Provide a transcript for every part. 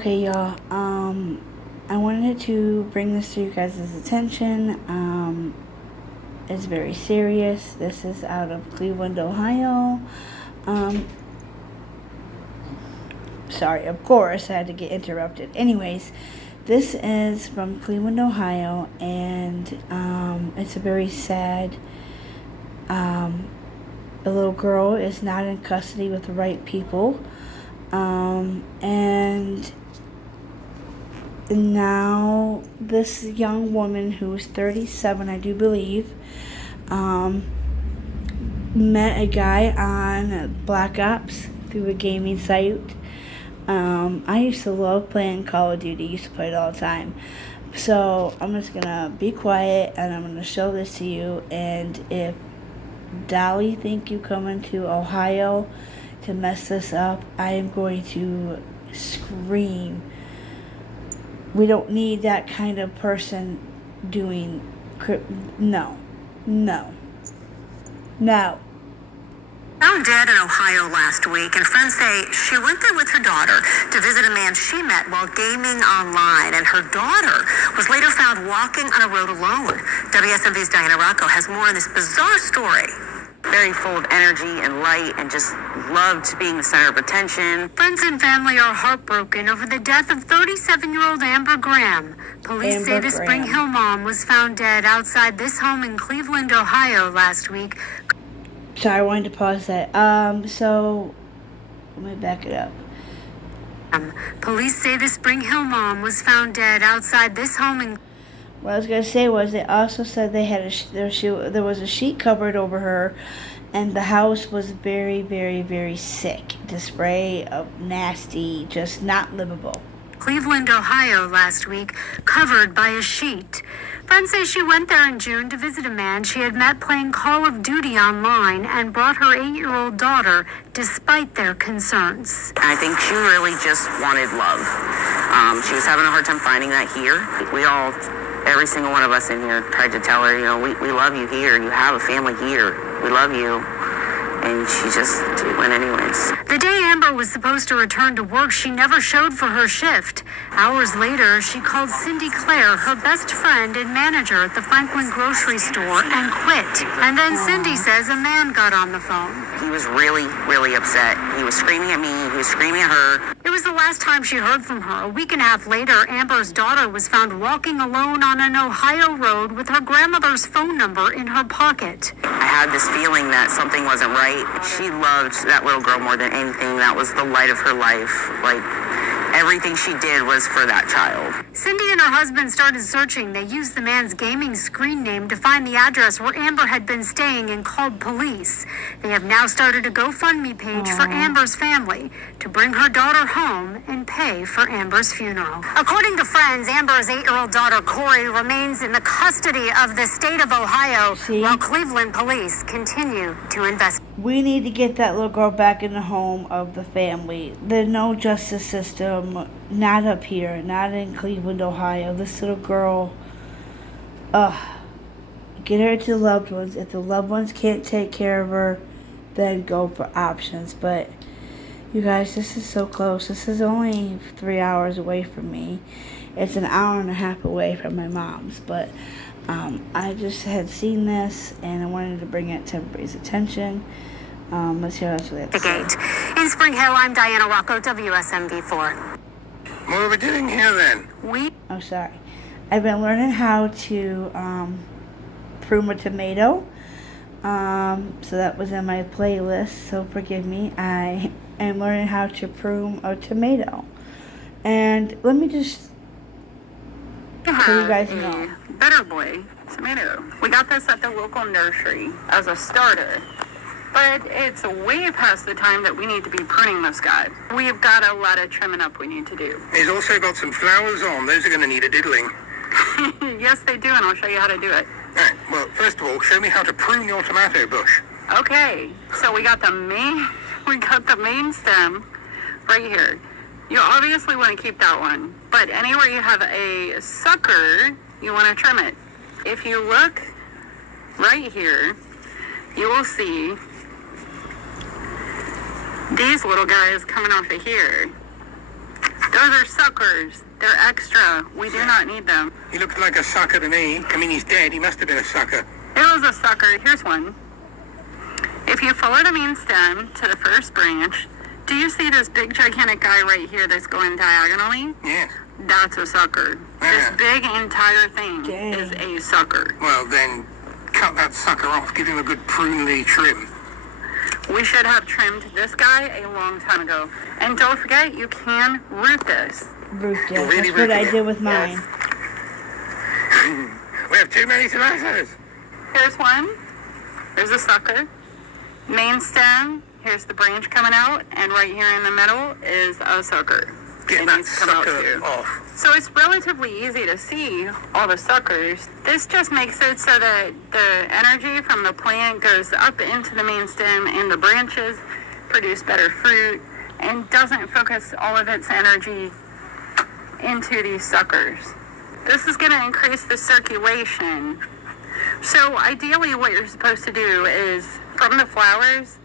Okay, y'all. I wanted to bring this to you guys' attention. It's very serious. This is out of Cleveland, Ohio. Sorry, of course, I had to get interrupted. Anyways, this is from Cleveland, Ohio, and it's a very sad. The little girl is not in custody with the right people, and now this young woman who's 37, I do believe, met a guy on Black Ops through a gaming site. I used to love playing Call of Duty. Used to play it all the time. So I'm just gonna be quiet and I'm gonna show this to you. And if Dolly think you coming to Ohio to mess this up, I am going to scream. We don't need that kind of person doing no. Found dead in Ohio last week, and friends say she went there with her daughter to visit a man she met while gaming online, and her daughter was later found walking on a road alone. WSMV's Diana Rocco has more on this bizarre story. Very full of energy and light and just loved being the center of attention. Friends and family are heartbroken over the death of 37-year-old Amber Graham. Police say the Spring Hill mom was found dead outside this home in Cleveland, Ohio last week. Sorry, I wanted to pause that. So let me back it up. Police say the Spring Hill mom was found dead outside this home in... What I was going to say was they also said they had there was a sheet covered over her, and the house was very, very, very sick. The spray of nasty, just not livable. Cleveland, Ohio last week, covered by a sheet. Friends say she went there in June to visit a man she had met playing Call of Duty online and brought her 8-year-old daughter despite their concerns. I think she really just wanted love. She was having a hard time finding that here. Every single one of us in here tried to tell her, we love you here. You have a family here. We love you. And she just went anyways. The day Amber was supposed to return to work, she never showed for her shift. Hours later, she called Cindy Clare, her best friend and manager at the Franklin grocery store, and quit. And then Cindy says a man got on the phone. He was really, really upset. He was screaming at me. He was screaming at her. It was the last time she heard from her. A week and a half later, Amber's daughter was found walking alone on an Ohio road with her grandmother's phone number in her pocket. I had this feeling that something wasn't right. She loved that little girl more than anything. That was the light of her life. Like, everything she did was for that child. Cindy and her husband started searching. They used the man's gaming screen name to find the address where Amber had been staying and called police. They have now started a GoFundMe page for Amber's family to bring her daughter home and pay for Amber's funeral. According to friends, Amber's 8-year-old daughter, Corey, remains in the custody of the state of Ohio while Cleveland police continue to investigate. We need to get that little girl back in the home of the family. There's no justice system, not up here, not in Cleveland, Ohio. This little girl, get her to the loved ones. If the loved ones can't take care of her, then go for options. But you guys, this is so close. This is only 3 hours away from me. It's an hour and a half away from my mom's. But I just had seen this and I wanted to bring it to everybody's attention. Let's hear what they have to say. In Spring Hill, I'm Diana Rocco, WSMV4. What are we doing here then? Oh, sorry. I've been learning how to prune a tomato. So that was in my playlist, so forgive me. I am learning how to prune a tomato. And let me just so you guys know. Better Boy tomato. We got this at the local nursery as a starter. But it's way past the time that we need to be pruning this guy. We've got a lot of trimming up we need to do. He's also got some flowers on. Those are going to need a diddling. Yes, they do, and I'll show you how to do it. Right, well, first of all, show me how to prune your tomato bush. Okay, so we got the main stem right here. You obviously want to keep that one, but anywhere you have a sucker, you want to trim it. If you look right here, you will see these little guys coming off of here. Those are suckers. They're extra. We do not need them. He looked like a sucker to me. I mean, he's dead. He must have been a sucker. It was a sucker. Here's one. If you follow the main stem to the first branch, do you see this big gigantic guy right here that's going diagonally? Yes. That's a sucker. Yeah. This big entire thing Dang. is a sucker. Well, then, cut that sucker off. Give him a good prune-ly trim. We should have trimmed this guy a long time ago. And don't forget, you can root this. Root it. You're really That's what I rooting did with mine. Yes. We have too many tomatoes. Here's one. There's a sucker. Main stem. Here's the branch coming out. And right here in the middle is a sucker. Get It that needs to come out sucker too. off. So it's relatively easy to see all the suckers. This just makes it so that the energy from the plant goes up into the main stem and the branches produce better fruit and doesn't focus all of its energy into these suckers. This is going to increase the circulation. So ideally what you're supposed to do is from the flowers,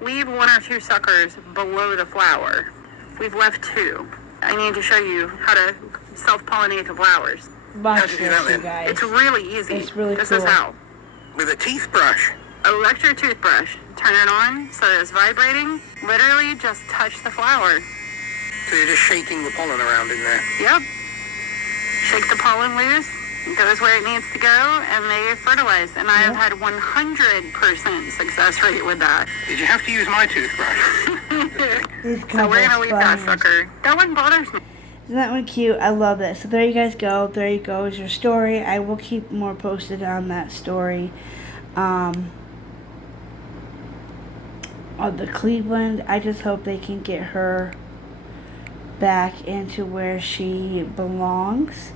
leave 1 or 2 suckers below the flower. We've left 2. I need to show you how to self-pollinate the flowers. Watch How'd you do this, that you then? guys. It's really easy. It's really This cool. is how. With a teeth brush. Electric toothbrush. Turn it on so that it's vibrating. Literally just touch the flower. So you're just shaking the pollen around in there. Yep. Shake the pollen loose. It goes where it needs to go, and they fertilize. And I have had 100% success rate with that. Did you have to use my toothbrush? These So we're gonna couple leave that sponges. sucker. That one bothers me. Isn't that one cute? I love it. So there you guys go. There you go is your story. I will keep more posted on that story. On the Cleveland, I just hope they can get her back into where she belongs.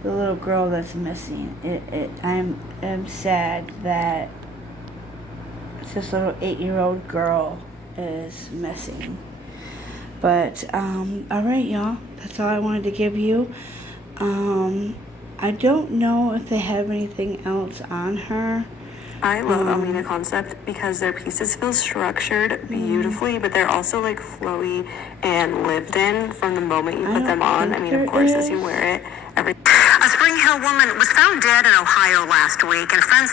The little girl that's missing. I'm sad that this little 8-year-old girl is missing. But, alright, y'all. That's all I wanted to give you. I don't know if they have anything else on her. I love Omena Concept because their pieces feel structured beautifully, but they're also like flowy and lived in from the moment you put them on. I mean, of course, as you wear it, every. A Spring Hill woman was found dead in Ohio last week, and friends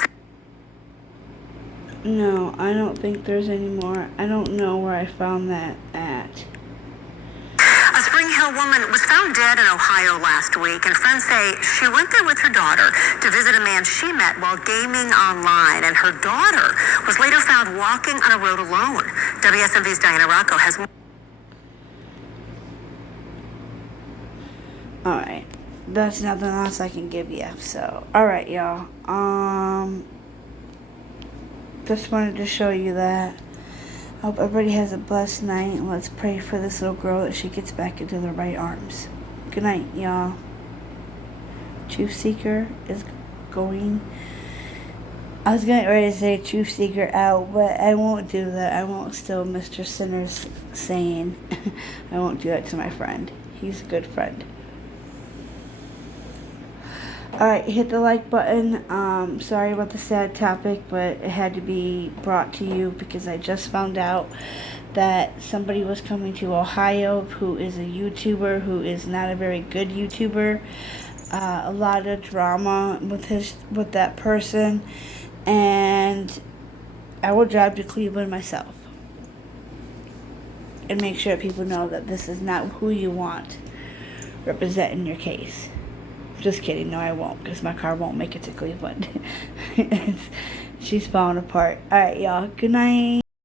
No, I don't think there's any more. I don't know where I found that at. A Spring Hill woman was found dead in Ohio last week, and friends say she went there with her daughter to visit a man she met while gaming online, and her daughter was later found walking on a road alone. WSMV's Diana Rocco has more. Alright. That's nothing else I can give you. So, alright, y'all. Just wanted to show you that. Hope everybody has a blessed night, and let's pray for this little girl that she gets back into the right arms. Good night, y'all. Truth Seeker is going. I was getting ready to say Truth Seeker out, but I won't do that. I won't steal Mr. Sinner's saying. I won't do that to my friend. He's a good friend. Alright, hit the like button. Sorry about the sad topic, but it had to be brought to you because I just found out that somebody was coming to Ohio who is a YouTuber who is not a very good YouTuber. A lot of drama with that person, and I will drive to Cleveland myself and make sure people know that this is not who you want representing your case. Just kidding. No, I won't, because my car won't make it to Cleveland. She's falling apart. Alright, y'all. Good night.